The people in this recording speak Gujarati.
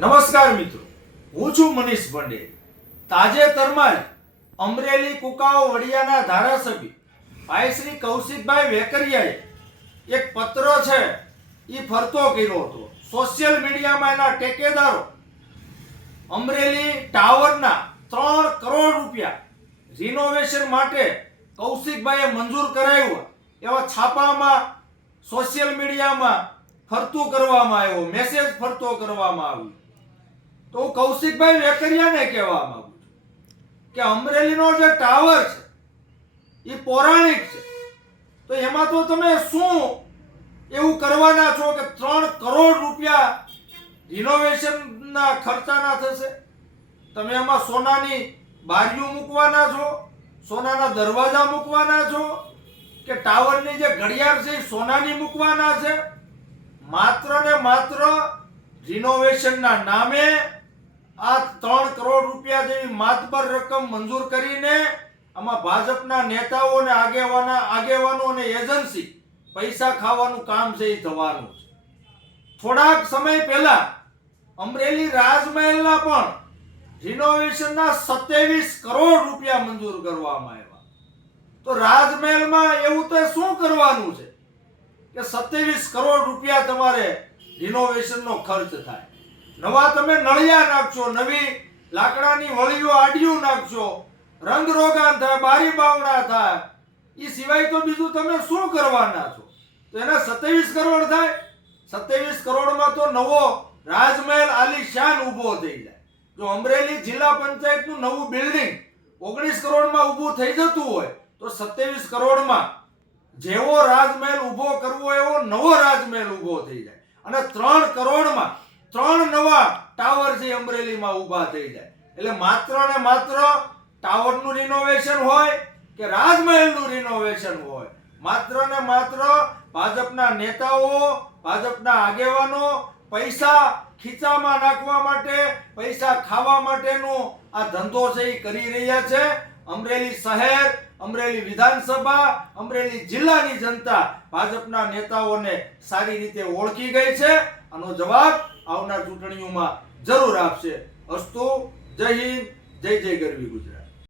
નમસ્કાર મિત્રો, હું છું મનીષ પંડે તાજેતરમાં જ અમરેલી કુકાઓ વડિયાના ધારાસભ્ય ભાઈ શ્રી કૌશિકભાઈ વેકરિયાએ એક પત્ર છે એ ફરતો કર્યો હતો. સોશિયલ મીડિયામાં એના ટેકેદારો અમરેલી ટાવરના ત્રણ કરોડ રૂપિયા રિનોવેશન માટે કૌશિકભાઈએ મંજૂર કરાવ્યું એવા છાપામાં સોશિયલ મીડિયામાં ફરતું કરવામાં આવ્યો મેસેજ ફરતો કરવામાં આવ્યો. તો હું કૌશિકભાઈ વેકરિયાને કહેવા માંગુ છું કે અમરેલીનો જે ટાવર છે, એ પૌરાણિક છે. તો એમાં તો તમે શું એવું કરવાના છો કે ત્રણ કરોડ રૂપિયા રિનોવેશનના ખર્ચાના થશે? તમે એમાં સોનાની બારીઓ મૂકવાના છો, સોનાના દરવાજા મૂકવાના છો, કે ટાવરની જે ઘડિયાળ છે એ સોનાની મૂકવાના છે? માત્ર ને માત્ર રિનોવેશનના નામે આ ત્રણ કરોડ રૂપિયા જેવી માતબર રકમ મંજૂર કરીને આમાં ભાજપના નેતાઓ અને આગેવાના આગેવાનો અને એજન્સી પૈસા ખાવાનું કામ છે એ થવાનું છે. થોડાક સમય પહેલા અમરેલી રાજમહેલના પણ રિનોવેશનના સત્યાવીસ કરોડ રૂપિયા મંજૂર કરવામાં આવ્યા. તો રાજમહેલમાં એવું તો શું કરવાનું છે? કે સત્યાવીસ કરોડ રૂપિયા તમારે રિનોવેશનનો ખર્ચ થાય. નવા તમે નળિયા નાખશો, નવી લાકડાની વળીઓ આડિયું નાખશો, રંગ રોગાન થાય, બારી બાવણા થાય. એ સિવાય તો બીજું તમે શું કરવાના છો? તો એના સત્યાવીસ કરોડ થાય. સત્યાવીસ કરોડમાં તો નવો રાજમહેલ આલીશાન ઊભો થઈ જાય. જો અમરેલી જિલ્લા પંચાયતનું નવું બિલ્ડિંગ ઓગણીસ કરોડમાં ઊભું થઈ જતું હોય, તો સત્યાવીસ કરોડમાં જેવો રાજમહેલ ઊભો કરવો એવો નવો રાજમહેલ ઊભો થઈ જાય. અને ત્રણ કરોડમાં ત્રણ નવા ટાવર છે અમરેલીમાં ઊભા થઈ જાય. એટલે માત્ર ને માત્ર ટાવરનું રિનોવેશન હોય કે રાજમહેલનું રિનોવેશન હોય, માત્ર ને માત્ર ભાજપના નેતાઓ, ભાજપના આગેવાનો પૈસા ખીચામાં નાખવા માટે, પૈસા ખાવા માટેનો આ ધંધો છે એ કરી રહ્યા છે. અમરેલી શહેર, અમરેલી વિધાનસભા, અમરેલી જિલ્લાની જનતા ભાજપના નેતાઓને સારી રીતે ઓળખી ગઈ છે. આનો જવાબ આવનાર ચૂંટણીઓમાં જરૂર આપશે. અસ્તુ, જય હિન્દ, જય જય ગરવી ગુજરાત.